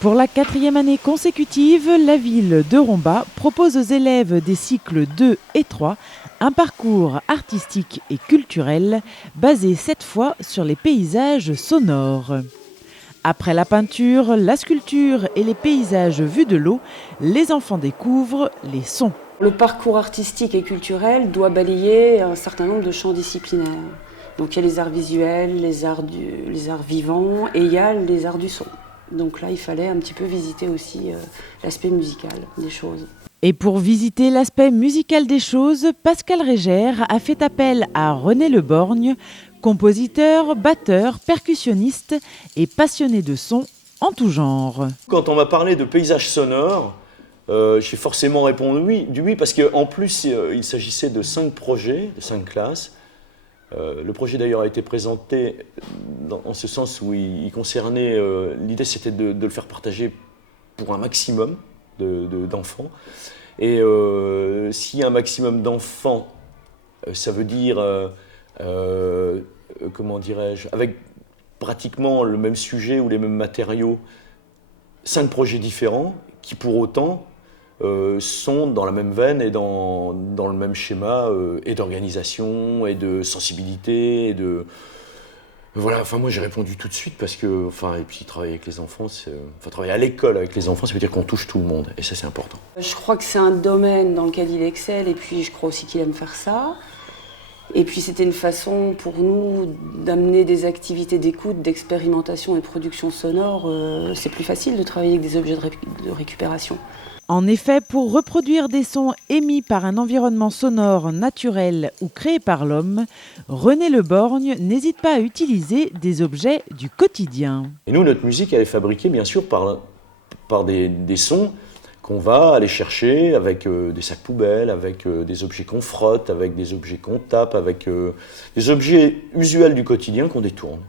Pour la 4e année consécutive, la ville de Romba propose aux élèves des cycles 2 et 3 un parcours artistique et culturel basé cette fois sur les paysages sonores. Après la peinture, la sculpture et les paysages vus de l'eau, les enfants découvrent les sons. Le parcours artistique et culturel doit balayer un certain nombre de champs disciplinaires. Donc il y a les arts visuels, les arts vivants et il y a les arts du son. Donc là, il fallait un petit peu visiter aussi l'aspect musical des choses. Et pour visiter l'aspect musical des choses, Pascal Régère a fait appel à René Le Borgne, compositeur, batteur, percussionniste et passionné de son en tout genre. Quand on m'a parlé de paysage sonore, j'ai forcément répondu oui, parce qu'en plus, il s'agissait de 5 projets, de 5 classes. Le projet d'ailleurs a été présenté en ce sens où il concernait, l'idée c'était de le faire partager pour un maximum d'enfants. Et si un maximum d'enfants, ça veut dire, comment dirais-je, avec pratiquement le même sujet ou les mêmes matériaux, 5 projets différents qui pour autant sont dans la même veine et dans le même schéma et d'organisation et de sensibilité et de... Voilà, enfin moi j'ai répondu tout de suite parce que, et puis travailler avec les enfants, travailler à l'école avec les enfants, ça veut dire qu'on touche tout le monde et ça c'est important. Je crois que c'est un domaine dans lequel il excelle et puis je crois aussi qu'il aime faire ça. Et puis c'était une façon pour nous d'amener des activités d'écoute, d'expérimentation et de production sonore. C'est plus facile de travailler avec des objets de récupération. En effet, pour reproduire des sons émis par un environnement sonore naturel ou créé par l'homme, René Le Borgne n'hésite pas à utiliser des objets du quotidien. Et nous, notre musique, elle est fabriquée bien sûr par des sons qu'on va aller chercher avec des sacs poubelles, avec des objets qu'on frotte, avec des objets qu'on tape, avec des objets usuels du quotidien qu'on détourne.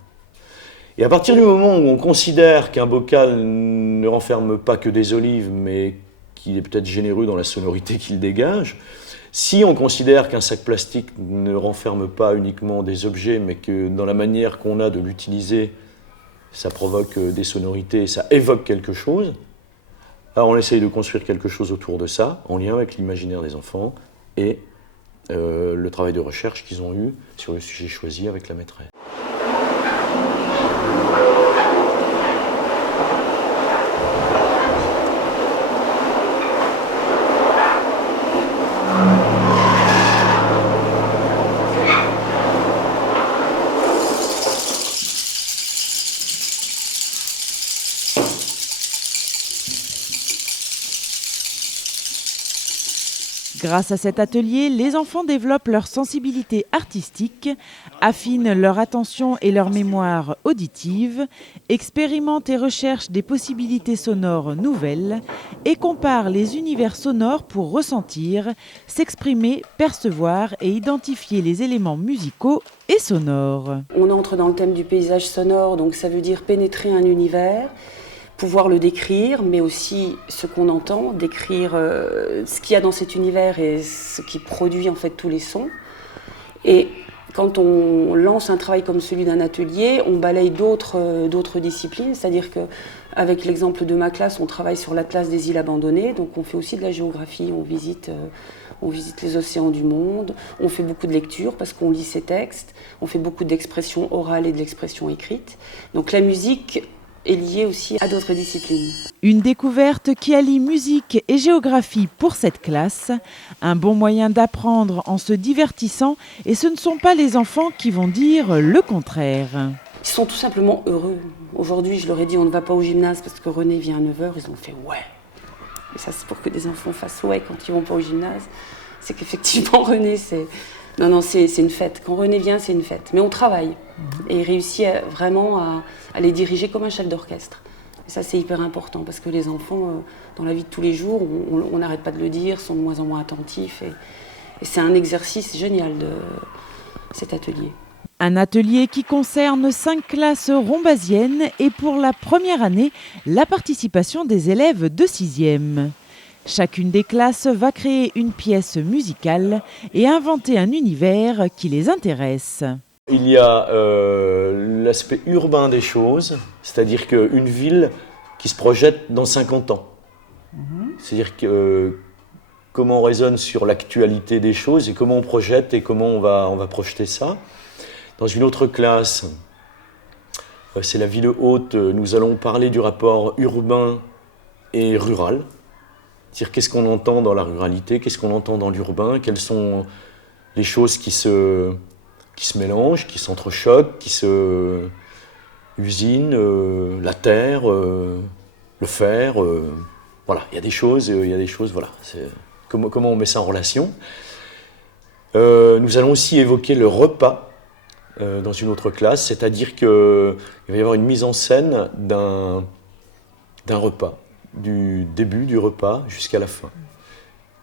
Et à partir du moment où on considère qu'un bocal ne renferme pas que des olives, mais qu'il est peut-être généreux dans la sonorité qu'il dégage, si on considère qu'un sac plastique ne renferme pas uniquement des objets, mais que dans la manière qu'on a de l'utiliser, ça provoque des sonorités, ça évoque quelque chose, alors on essaye de construire quelque chose autour de ça, en lien avec l'imaginaire des enfants et le travail de recherche qu'ils ont eu sur le sujet choisi avec la maîtresse. Grâce à cet atelier, les enfants développent leur sensibilité artistique, affinent leur attention et leur mémoire auditive, expérimentent et recherchent des possibilités sonores nouvelles et comparent les univers sonores pour ressentir, s'exprimer, percevoir et identifier les éléments musicaux et sonores. On entre dans le thème du paysage sonore, donc ça veut dire pénétrer un univers, pouvoir le décrire, mais aussi ce qu'on entend, décrire ce qu'il y a dans cet univers et ce qui produit en fait tous les sons. Et quand on lance un travail comme celui d'un atelier, on balaye d'autres disciplines, c'est-à-dire qu'avec l'exemple de ma classe, on travaille sur l'Atlas des îles abandonnées, donc on fait aussi de la géographie, on visite les océans du monde, on fait beaucoup de lectures parce qu'on lit ces textes, on fait beaucoup d'expression orale et de l'expression écrite. Donc la musique est liée aussi à d'autres disciplines. Une découverte qui allie musique et géographie pour cette classe, un bon moyen d'apprendre en se divertissant, et ce ne sont pas les enfants qui vont dire le contraire. Ils sont tout simplement heureux. Aujourd'hui, je leur ai dit on ne va pas au gymnase parce que René vient à 9h, ils ont fait ouais. Et ça c'est pour que des enfants fassent ouais quand ils vont pas au gymnase. C'est qu'effectivement René c'est une fête. Quand René vient, c'est une fête. Mais on travaille. Et il réussit vraiment à les diriger comme un chef d'orchestre. Et ça, c'est hyper important parce que les enfants, dans la vie de tous les jours, on n'arrête pas de le dire, sont de moins en moins attentifs. Et c'est un exercice génial de cet atelier. Un atelier qui concerne 5 classes rombasiennes et pour la première année, la participation des élèves de 6e. Chacune des classes va créer une pièce musicale et inventer un univers qui les intéresse. Il y a l'aspect urbain des choses, c'est-à-dire qu'une ville qui se projette dans 50 ans. C'est-à-dire comment on raisonne sur l'actualité des choses et comment on projette et comment on va projeter ça. Dans une autre classe, c'est la ville haute, nous allons parler du rapport urbain et rural. C'est-à-dire qu'est-ce qu'on entend dans la ruralité, qu'est-ce qu'on entend dans l'urbain, quelles sont les choses qui se mélangent, qui s'entrechoquent, qui se usinent, la terre, le fer, voilà, il y a des choses, voilà, comment on met ça en relation. Nous allons aussi évoquer le repas dans une autre classe, c'est-à-dire qu'il va y avoir une mise en scène d'un repas, du début du repas jusqu'à la fin.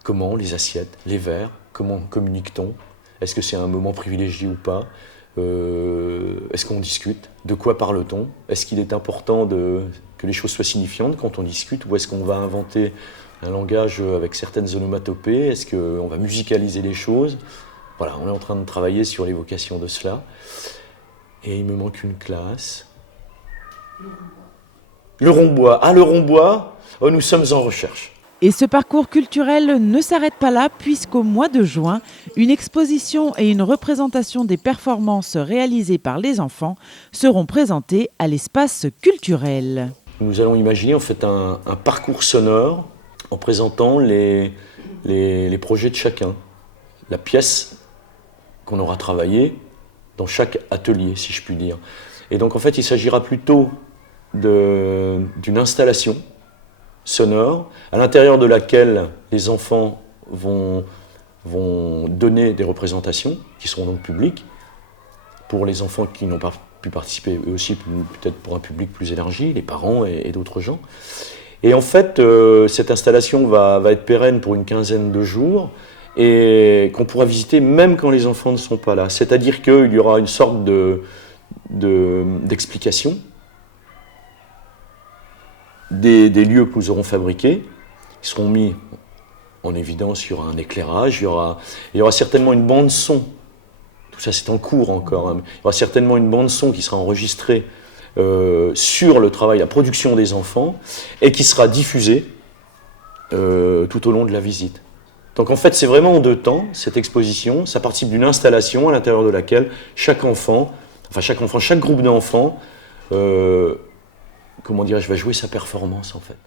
Comment les assiettes, les verres, comment communique-t-on? Est-ce que c'est un moment privilégié ou pas? Est-ce qu'on discute? De quoi parle-t-on? Est-ce qu'il est important que les choses soient signifiantes quand on discute, ou est-ce qu'on va inventer un langage avec certaines onomatopées? Est-ce qu'on va musicaliser les choses? Voilà, on est en train de travailler sur l'évocation de cela. Et il me manque une classe. Le Rond-Bois. Ah, le Rond-Bois, nous sommes en recherche. Et ce parcours culturel ne s'arrête pas là, puisqu'au mois de juin, une exposition et une représentation des performances réalisées par les enfants seront présentées à l'espace culturel. Nous allons imaginer en fait un parcours sonore en présentant les projets de chacun, la pièce qu'on aura travaillée dans chaque atelier, si je puis dire. Et donc en fait, il s'agira plutôt d'une installation sonore, à l'intérieur de laquelle les enfants vont donner des représentations qui seront donc publiques, pour les enfants qui n'ont pas pu participer, eux aussi peut-être pour un public plus élargi, les parents et d'autres gens. Et en fait, cette installation va être pérenne pour une quinzaine de jours et qu'on pourra visiter même quand les enfants ne sont pas là. C'est-à-dire qu'il y aura une sorte d'explication des lieux que nous aurons fabriqués. Ils seront mis en évidence, il y aura un éclairage, il y aura certainement une bande son. Tout ça c'est en cours encore, hein. Il y aura certainement une bande son qui sera enregistrée sur le travail, la production des enfants, et qui sera diffusée tout au long de la visite. Donc en fait c'est vraiment en 2 temps, cette exposition. Ça participe d'une installation à l'intérieur de laquelle chaque groupe d'enfants, comment dirais-je, va jouer sa performance en fait.